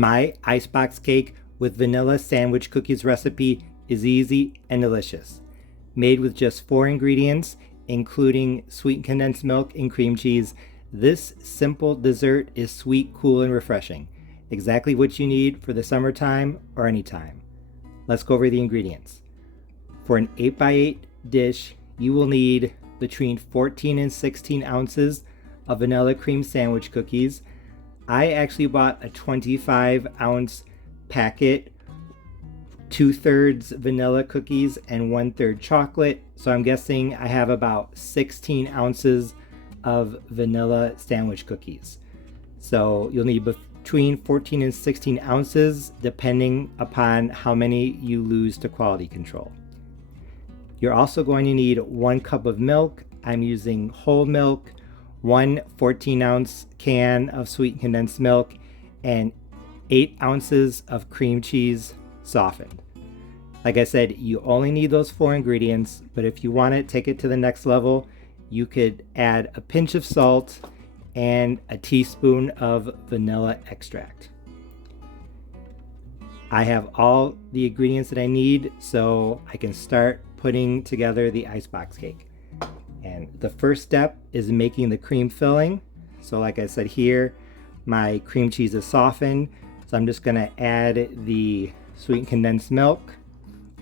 My icebox cake with vanilla sandwich cookies recipe is easy and delicious. Made with just 4 ingredients, including sweetened condensed milk and cream cheese, this simple dessert is sweet, cool, and refreshing. Exactly what you need for the summertime or anytime. Let's go over the ingredients. For an 8x8 dish, you will need between 14 and 16 ounces of vanilla cream sandwich cookies. I actually bought a 25-ounce packet, 2/3 vanilla cookies and 1/3 chocolate. So I'm guessing I have about 16 ounces of vanilla sandwich cookies. So you'll need between 14 and 16 ounces depending upon how many you lose to quality control. You're also going to need 1 cup of milk. I'm using whole milk, 1 14-ounce can of sweetened condensed milk, and 8 ounces of cream cheese softened. Like I said, you only need those 4 ingredients, but if you want to take it to the next level, you could add a pinch of salt and a teaspoon of vanilla extract. I have all the ingredients that I need, so I can start putting together the icebox cake. And the first step is making the cream filling. So like I said here, my cream cheese is softened. So I'm just gonna add the sweetened condensed milk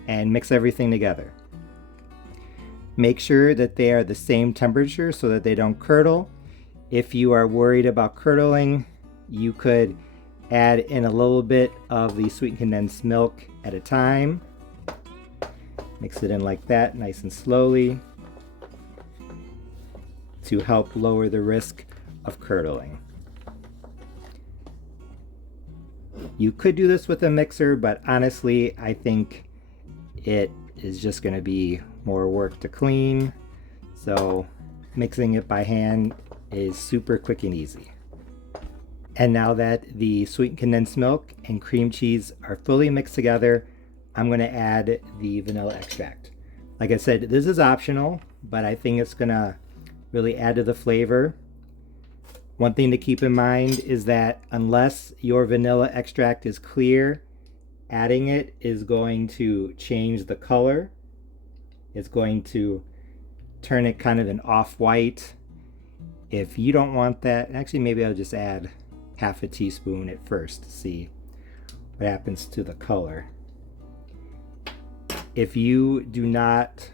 and mix everything together. Make sure that they are the same temperature so that they don't curdle. If you are worried about curdling, you could add in a little bit of the sweetened condensed milk at a time. Mix it in like that, nice and slowly, to help lower the risk of curdling. You could do this with a mixer, but honestly, I think it is just going to be more work to clean. So mixing it by hand is super quick and easy. And now that the sweetened condensed milk and cream cheese are fully mixed together, I'm going to add the vanilla extract. Like I said, this is optional, but I think it's going to really add to the flavor. One thing to keep in mind is that unless your vanilla extract is clear, adding it is going to change the color. It's going to turn it kind of an off-white. If you don't want that, actually maybe I'll just add half a teaspoon at first to see what happens to the color. If you do not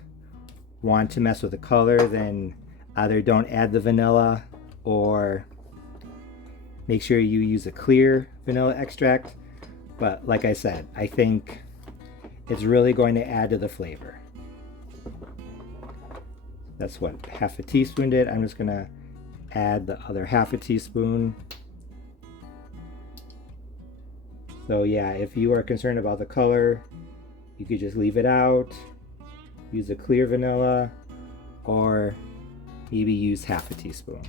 want to mess with the color, then either don't add the vanilla or make sure you use a clear vanilla extract. But like I said, I think it's really going to add to the flavor. That's what half a teaspoon did. I'm just gonna add the other half a teaspoon. So yeah, if you are concerned about the color, you could just leave it out, use a clear vanilla, or maybe use half a teaspoon.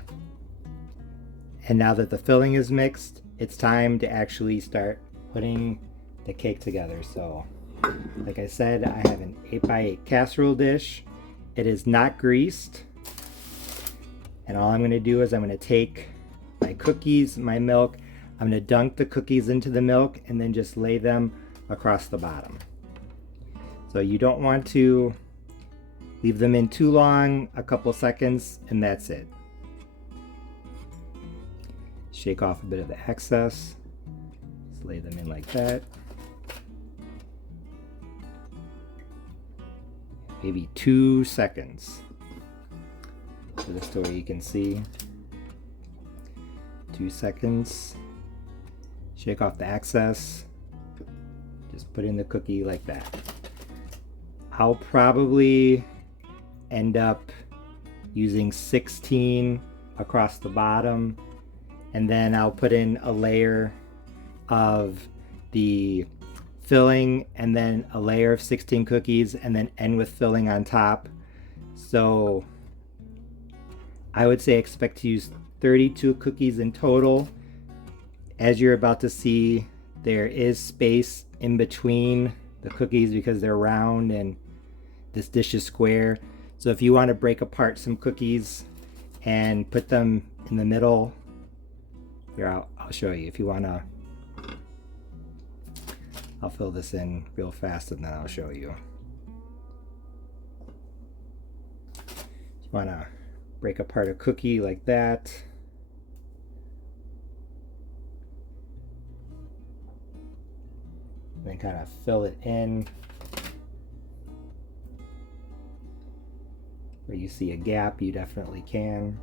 And now that the filling is mixed, it's time to actually start putting the cake together. So like I said, I have an 8x8 casserole dish. It is not greased. And all I'm going to do is I'm going to take my cookies, my milk, I'm going to dunk the cookies into the milk and then just lay them across the bottom. So you don't want to leave them in too long, a couple seconds, and that's it. Shake off a bit of the excess. Just lay them in like that. Maybe 2 seconds. So just so you can see. 2 seconds. Shake off the excess. Just put in the cookie like that. I'll probably end up using 16 across the bottom, and then I'll put in a layer of the filling and then a layer of 16 cookies and then end with filling on top. So I would say expect to use 32 cookies in total. As you're about to see, there is space in between the cookies because they're round and this dish is square. So if you want to break apart some cookies and put them in the middle, here I'll show you. If you want to I'll fill this in real fast and then I'll show you. You want to break apart a cookie like that. And then kind of fill it in where you see a gap. You definitely can.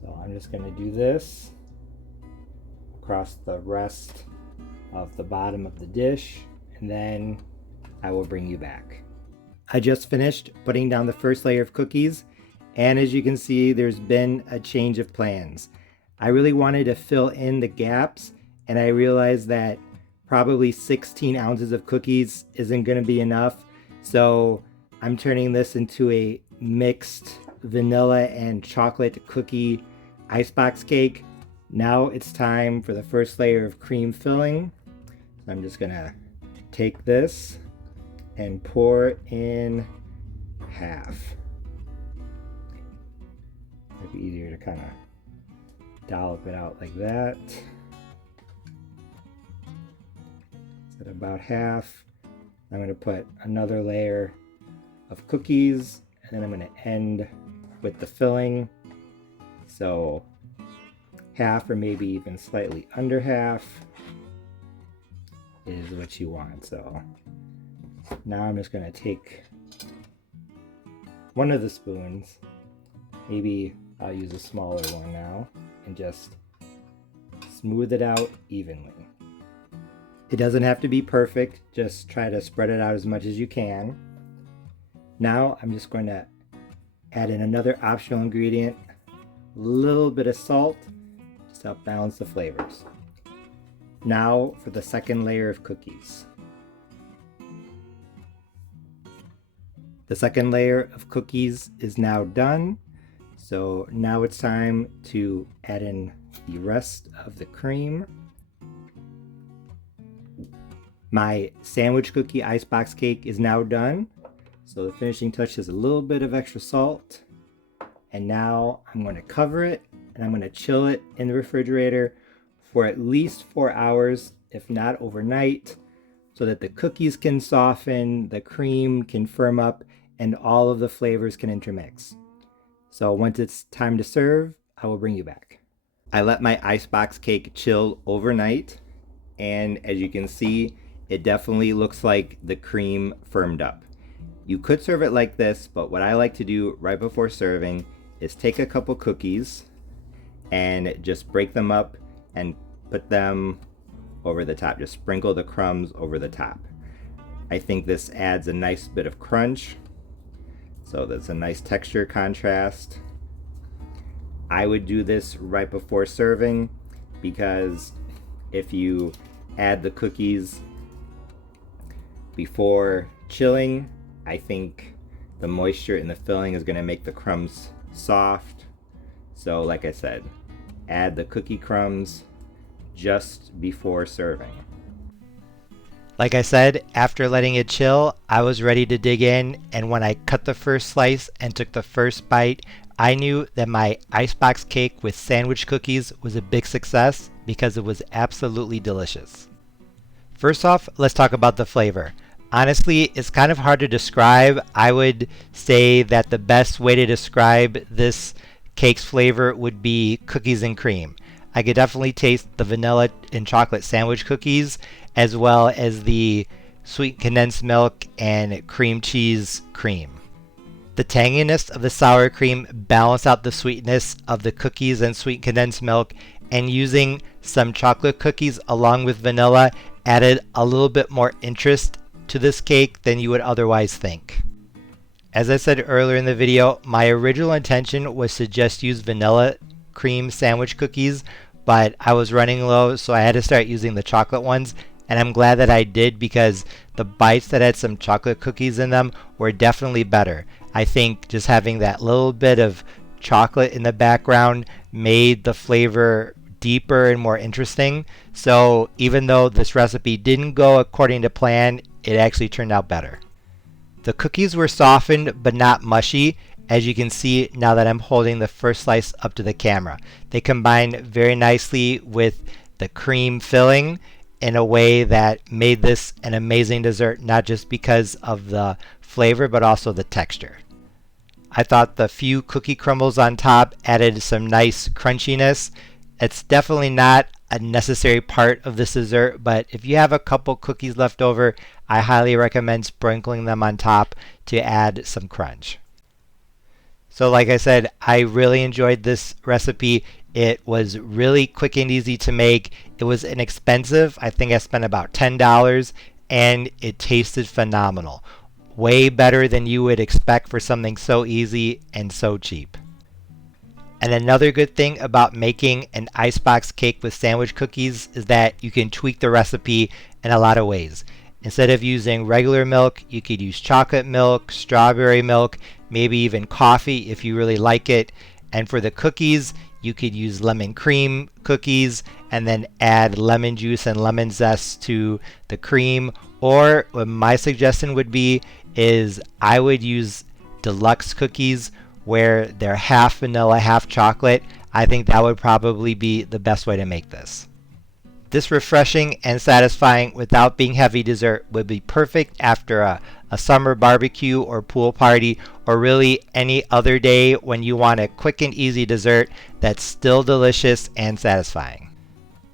So I'm just going to do this across the rest of the bottom of the dish, and then I will bring you back. I just finished putting down the first layer of cookies, and as you can see, there's been a change of plans. I really wanted to fill in the gaps, and I realized that probably 16 ounces of cookies isn't going to be enough, so I'm turning this into a mixed vanilla and chocolate cookie icebox cake. Now it's time for the first layer of cream filling. So I'm just going to take this and pour in half. It'd be easier to kind of dollop it out like that. At about half, I'm going to put another layer of cookies, and then I'm going to end with the filling. So half, or maybe even slightly under half, is what you want. So now I'm just going to take one of the spoons, maybe I'll use a smaller one now, and just smooth it out evenly. It doesn't have to be perfect, just try to spread it out as much as you can. Now I'm just going to add in another optional ingredient, a little bit of salt, just to help balance the flavors. Now for the second layer of cookies. The second layer of cookies is now done, so now it's time to add in the rest of the cream. My sandwich cookie icebox cake is now done. So the finishing touch is a little bit of extra salt. And now I'm going to cover it and I'm going to chill it in the refrigerator for at least 4 hours, if not overnight, so that the cookies can soften, the cream can firm up, and all of the flavors can intermix. So once it's time to serve, I will bring you back. I let my icebox cake chill overnight, and as you can see, it definitely looks like the cream firmed up. You could serve it like this, but what I like to do right before serving is take a couple cookies and just break them up and put them over the top. Just sprinkle the crumbs over the top. I think this adds a nice bit of crunch, so that's a nice texture contrast. I would do this right before serving, because if you add the cookies before chilling, I think the moisture in the filling is going to make the crumbs soft. So like I said, add the cookie crumbs just before serving. Like I said, after letting it chill, I was ready to dig in, and when I cut the first slice and took the first bite, I knew that my icebox cake with sandwich cookies was a big success because it was absolutely delicious. First off, let's talk about the flavor. Honestly, it's kind of hard to describe. I would say that the best way to describe this cake's flavor would be cookies and cream. I could definitely taste the vanilla and chocolate sandwich cookies, as well as the sweet condensed milk and cream cheese cream. The tanginess of the sour cream balanced out the sweetness of the cookies and sweet condensed milk, and using some chocolate cookies along with vanilla added a little bit more interest to this cake than you would otherwise think. As I said earlier in the video, my original intention was to just use vanilla cream sandwich cookies, but I was running low, so I had to start using the chocolate ones, and I'm glad that I did, because the bites that had some chocolate cookies in them were definitely better. I think just having that little bit of chocolate in the background made the flavor deeper and more interesting. So even though this recipe didn't go according to plan, it actually turned out better. The cookies were softened but not mushy, as you can see now that I'm holding the first slice up to the camera. They combine very nicely with the cream filling in a way that made this an amazing dessert, not just because of the flavor, but also the texture. I thought the few cookie crumbles on top added some nice crunchiness. It's definitely not a necessary part of this dessert, but if you have a couple cookies left over, I highly recommend sprinkling them on top to add some crunch. So like I said, I really enjoyed this recipe. It was really quick and easy to make. It was inexpensive. I think I spent about $10, and it tasted phenomenal. Way better than you would expect for something so easy and so cheap. And another good thing about making an icebox cake with sandwich cookies is that you can tweak the recipe in a lot of ways. Instead of using regular milk, you could use chocolate milk, strawberry milk, maybe even coffee if you really like it. And for the cookies, you could use lemon cream cookies and then add lemon juice and lemon zest to the cream. Or what my suggestion would be is I would use deluxe cookies where they're half vanilla, half chocolate. I think that would probably be the best way to make this. This refreshing and satisfying without being heavy dessert would be perfect after a summer barbecue or pool party, or really any other day when you want a quick and easy dessert that's still delicious and satisfying.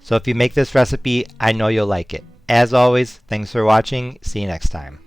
So if you make this recipe, I know you'll like it. As always, thanks for watching. See you next time.